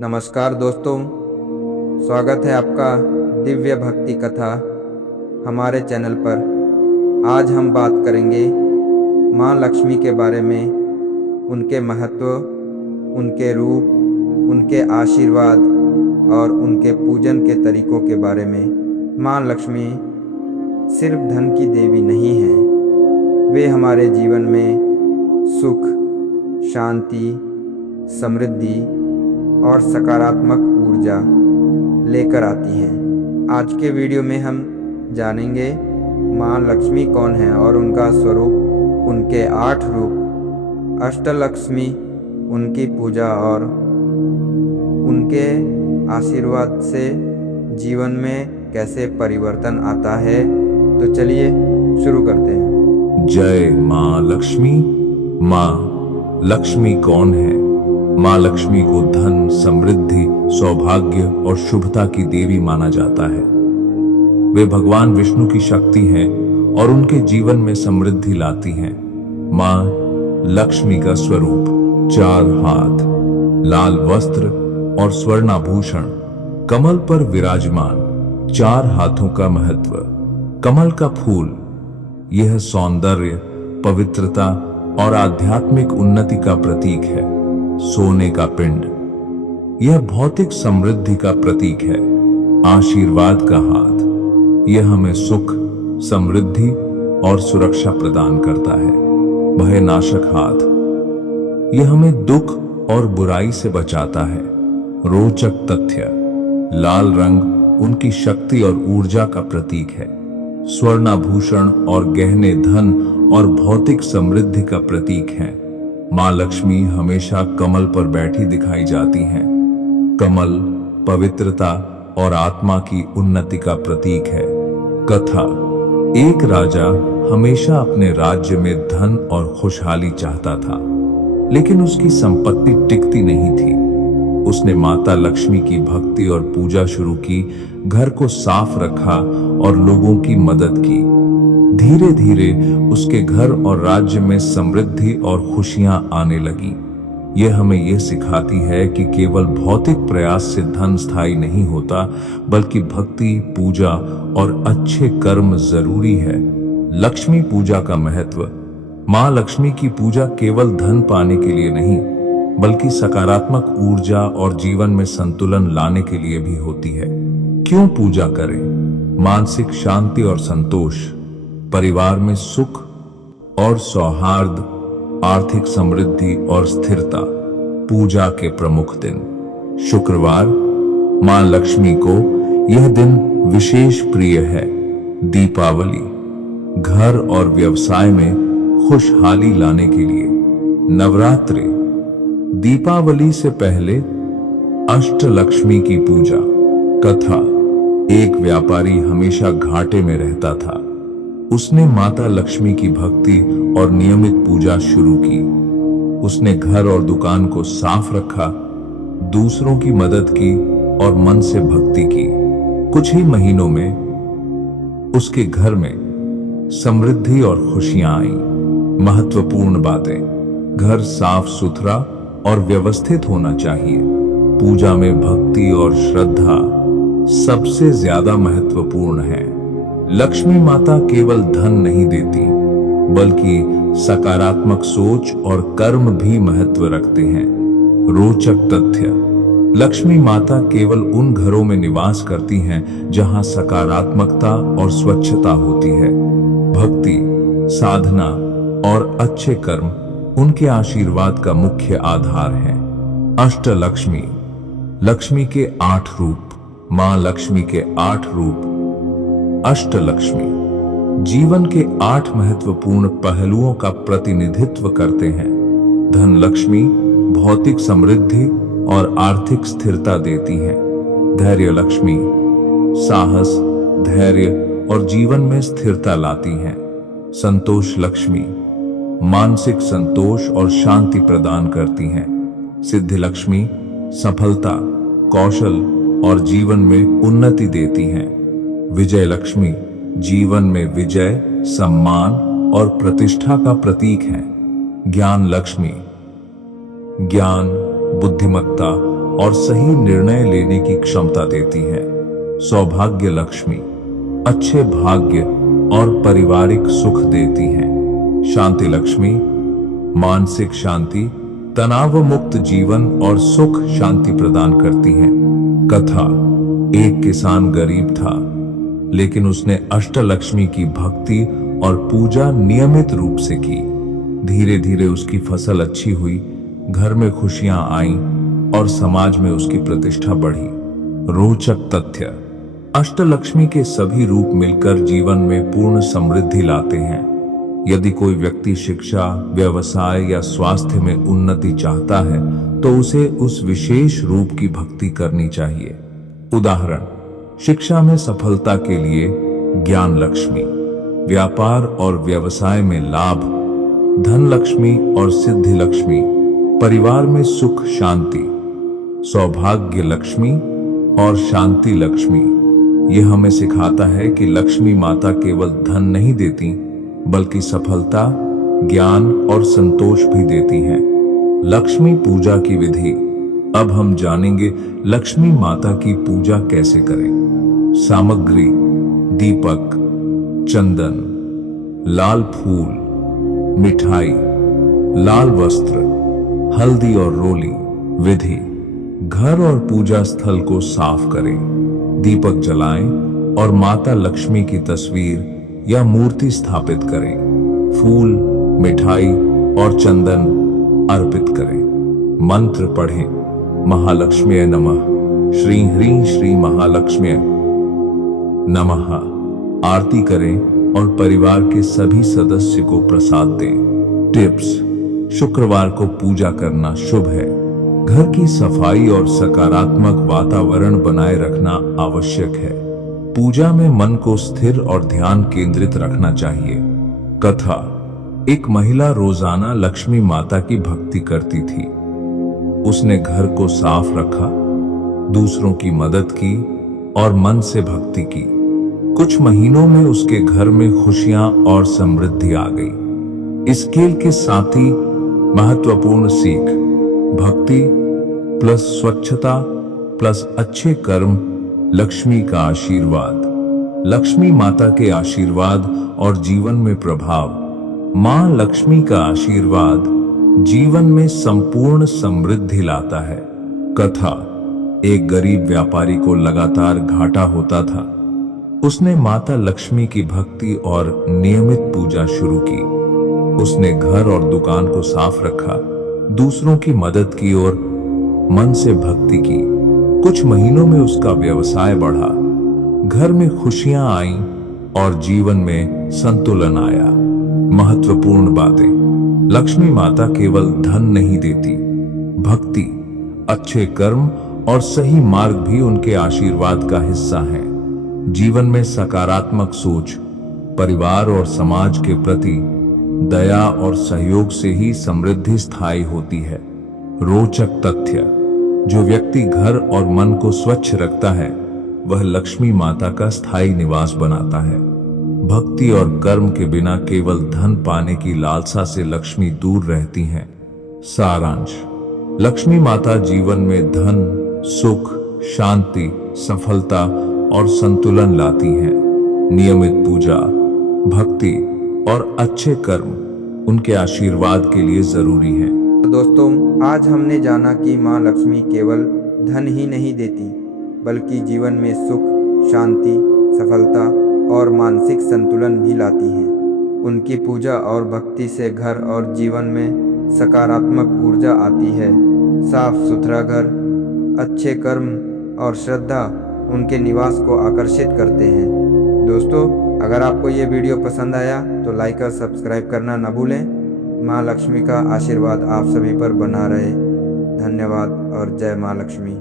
नमस्कार दोस्तों, स्वागत है आपका दिव्य भक्ति कथा हमारे चैनल पर। आज हम बात करेंगे माँ लक्ष्मी के बारे में, उनके महत्व, उनके रूप, उनके आशीर्वाद और उनके पूजन के तरीकों के बारे में। माँ लक्ष्मी सिर्फ धन की देवी नहीं है, वे हमारे जीवन में सुख, शांति, समृद्धि और सकारात्मक ऊर्जा लेकर आती हैं। आज के वीडियो में हम जानेंगे माँ लक्ष्मी कौन है और उनका स्वरूप, उनके 8 रूप, अष्टलक्ष्मी, उनकी पूजा और उनके आशीर्वाद से जीवन में कैसे परिवर्तन आता है। तो चलिए शुरू करते हैं। जय माँ लक्ष्मी। माँ लक्ष्मी कौन है? माँ लक्ष्मी को धन, समृद्धि, सौभाग्य और शुभता की देवी माना जाता है। वे भगवान विष्णु की शक्ति हैं और उनके जीवन में समृद्धि लाती हैं। माँ लक्ष्मी का स्वरूप 4 हाथ, लाल वस्त्र और स्वर्णाभूषण, कमल पर विराजमान। 4 हाथों का महत्व। कमल का फूल, यह सौंदर्य, पवित्रता और आध्यात्मिक उन्नति का प्रतीक है। सोने का पिंड, यह भौतिक समृद्धि का प्रतीक है। आशीर्वाद का हाथ, यह हमें सुख, समृद्धि और सुरक्षा प्रदान करता है। भयनाशक हाथ, यह हमें दुख और बुराई से बचाता है। रोचक तथ्य, लाल रंग उनकी शक्ति और ऊर्जा का प्रतीक है। स्वर्णाभूषण और गहने धन और भौतिक समृद्धि का प्रतीक हैं। माँ लक्ष्मी हमेशा कमल पर बैठी दिखाई जाती हैं। कमल पवित्रता और आत्मा की उन्नति का प्रतीक है। कथा, एक राजा हमेशा अपने राज्य में धन और खुशहाली चाहता था, लेकिन उसकी संपत्ति टिकती नहीं थी। उसने माता लक्ष्मी की भक्ति और पूजा शुरू की, घर को साफ रखा और लोगों की मदद की। धीरे धीरे उसके घर और राज्य में समृद्धि और खुशियां आने लगी। यह हमें यह सिखाती है कि केवल भौतिक प्रयास से धन स्थायी नहीं होता, बल्कि भक्ति, पूजा और अच्छे कर्म जरूरी है। लक्ष्मी पूजा का महत्व। माँ लक्ष्मी की पूजा केवल धन पाने के लिए नहीं, बल्कि सकारात्मक ऊर्जा और जीवन में संतुलन लाने के लिए भी होती है। क्यों पूजा करें? मानसिक शांति और संतोष, परिवार में सुख और सौहार्द, आर्थिक समृद्धि और स्थिरता। पूजा के प्रमुख दिन। शुक्रवार, मां लक्ष्मी को यह दिन विशेष प्रिय है। दीपावली, घर और व्यवसाय में खुशहाली लाने के लिए। नवरात्रि, दीपावली से पहले अष्टलक्ष्मी की पूजा। कथा, एक व्यापारी हमेशा घाटे में रहता था। उसने माता लक्ष्मी की भक्ति और नियमित पूजा शुरू की। उसने घर और दुकान को साफ रखा, दूसरों की मदद की और मन से भक्ति की। कुछ ही महीनों में उसके घर में समृद्धि और खुशियां आईं। महत्वपूर्ण बातें। घर साफ सुथरा और व्यवस्थित होना चाहिए। पूजा में भक्ति और श्रद्धा सबसे ज्यादा महत्वपूर्ण है। लक्ष्मी माता केवल धन नहीं देती, बल्कि सकारात्मक सोच और कर्म भी महत्व रखते हैं। रोचक तथ्य, लक्ष्मी माता केवल उन घरों में निवास करती हैं जहां सकारात्मकता और स्वच्छता होती है। भक्ति, साधना और अच्छे कर्म उनके आशीर्वाद का मुख्य आधार है। अष्टलक्ष्मी, लक्ष्मी के 8 रूप। मां लक्ष्मी के 8 रूप। अष्टलक्ष्मी जीवन के 8 महत्वपूर्ण पहलुओं का प्रतिनिधित्व करते हैं। धन लक्ष्मी भौतिक समृद्धि और आर्थिक स्थिरता देती हैं। धैर्य लक्ष्मी साहस, धैर्य और जीवन में स्थिरता लाती हैं। संतोष लक्ष्मी मानसिक संतोष और शांति प्रदान करती हैं। सिद्धि लक्ष्मी सफलता, कौशल और जीवन में उन्नति देती हैं। विजय लक्ष्मी जीवन में विजय, सम्मान और प्रतिष्ठा का प्रतीक है। ज्ञान लक्ष्मी ज्ञान, बुद्धिमत्ता और सही निर्णय लेने की क्षमता देती हैं। सौभाग्य लक्ष्मी अच्छे भाग्य और पारिवारिक सुख देती हैं। शांति लक्ष्मी मानसिक शांति, तनाव मुक्त जीवन और सुख शांति प्रदान करती हैं। कथा, एक किसान गरीब था, लेकिन उसने अष्टलक्ष्मी की भक्ति और पूजा नियमित रूप से की। धीरे धीरे उसकी फसल अच्छी हुई, घर में खुशियां आईं और समाज में उसकी प्रतिष्ठा बढ़ी। रोचक तथ्य, अष्टलक्ष्मी के सभी रूप मिलकर जीवन में पूर्ण समृद्धि लाते हैं। यदि कोई व्यक्ति शिक्षा, व्यवसाय या स्वास्थ्य में उन्नति चाहता है तो उसे उस विशेष रूप की भक्ति करनी चाहिए। उदाहरण, शिक्षा में सफलता के लिए ज्ञान लक्ष्मी, व्यापार और व्यवसाय में लाभ, धन लक्ष्मी और सिद्धि लक्ष्मी, परिवार में सुख शांति, सौभाग्य लक्ष्मी और शांति लक्ष्मी। यह हमें सिखाता है कि लक्ष्मी माता केवल धन नहीं देती, बल्कि सफलता, ज्ञान और संतोष भी देती हैं। लक्ष्मी पूजा की विधि। अब हम जानेंगे लक्ष्मी माता की पूजा कैसे करें। सामग्री, दीपक, चंदन, लाल फूल, मिठाई, लाल वस्त्र, हल्दी और रोली। विधि, घर और पूजा स्थल को साफ करें, दीपक जलाएं और माता लक्ष्मी की तस्वीर या मूर्ति स्थापित करें। फूल, मिठाई और चंदन अर्पित करें। मंत्र पढ़ें। महालक्ष्म्यै नमः, श्री ह्रीं श्री महालक्ष्म्यै नमः। आरती करें और परिवार के सभी सदस्य को प्रसाद दें। टिप्स, शुक्रवार को पूजा करना शुभ है। घर की सफाई और सकारात्मक वातावरण बनाए रखना आवश्यक है। पूजा में मन को स्थिर और ध्यान केंद्रित रखना चाहिए। कथा, एक महिला रोजाना लक्ष्मी माता की भक्ति करती थी। उसने घर को साफ रखा, दूसरों की मदद की और मन से भक्ति की। कुछ महीनों में उसके घर में खुशियां और समृद्धि आ गई। इस खेल के साथ ही महत्वपूर्ण सीख, भक्ति प्लस स्वच्छता प्लस अच्छे कर्म, लक्ष्मी का आशीर्वाद। लक्ष्मी माता के आशीर्वाद और जीवन में प्रभाव। मां लक्ष्मी का आशीर्वाद जीवन में संपूर्ण समृद्धि लाता है। कथा, एक गरीब व्यापारी को लगातार घाटा होता था। उसने माता लक्ष्मी की भक्ति और नियमित पूजा शुरू की। उसने घर और दुकान को साफ रखा, दूसरों की मदद की और मन से भक्ति की। कुछ महीनों में उसका व्यवसाय बढ़ा, घर में खुशियां आईं और जीवन में संतुलन आया। महत्वपूर्ण बातें, लक्ष्मी माता केवल धन नहीं देती, भक्ति, अच्छे कर्म और सही मार्ग भी उनके आशीर्वाद का हिस्सा है। जीवन में सकारात्मक सोच, परिवार और समाज के प्रति दया और सहयोग से ही समृद्धि स्थायी होती है। रोचक तथ्य, जो व्यक्ति घर और मन को स्वच्छ रखता है वह लक्ष्मी माता का स्थायी निवास बनाता है। भक्ति और कर्म के बिना केवल धन पाने की लालसा से लक्ष्मी दूर रहती हैं। सारांश, लक्ष्मी माता जीवन में धन, सुख, शांति, सफलता और संतुलन लाती हैं। नियमित पूजा, भक्ति और अच्छे कर्म उनके आशीर्वाद के लिए जरूरी हैं। तो दोस्तों, आज हमने जाना कि माँ लक्ष्मी केवल धन ही नहीं देती, बल्कि जीवन में सुख, शांति, सफलता और मानसिक संतुलन भी लाती हैं। उनकी पूजा और भक्ति से घर और जीवन में सकारात्मक ऊर्जा आती है। साफ सुथरा घर, अच्छे कर्म और श्रद्धा उनके निवास को आकर्षित करते हैं। दोस्तों, अगर आपको ये वीडियो पसंद आया तो लाइक और सब्सक्राइब करना न भूलें। माँ लक्ष्मी का आशीर्वाद आप सभी पर बना रहे। धन्यवाद और जय माँ लक्ष्मी।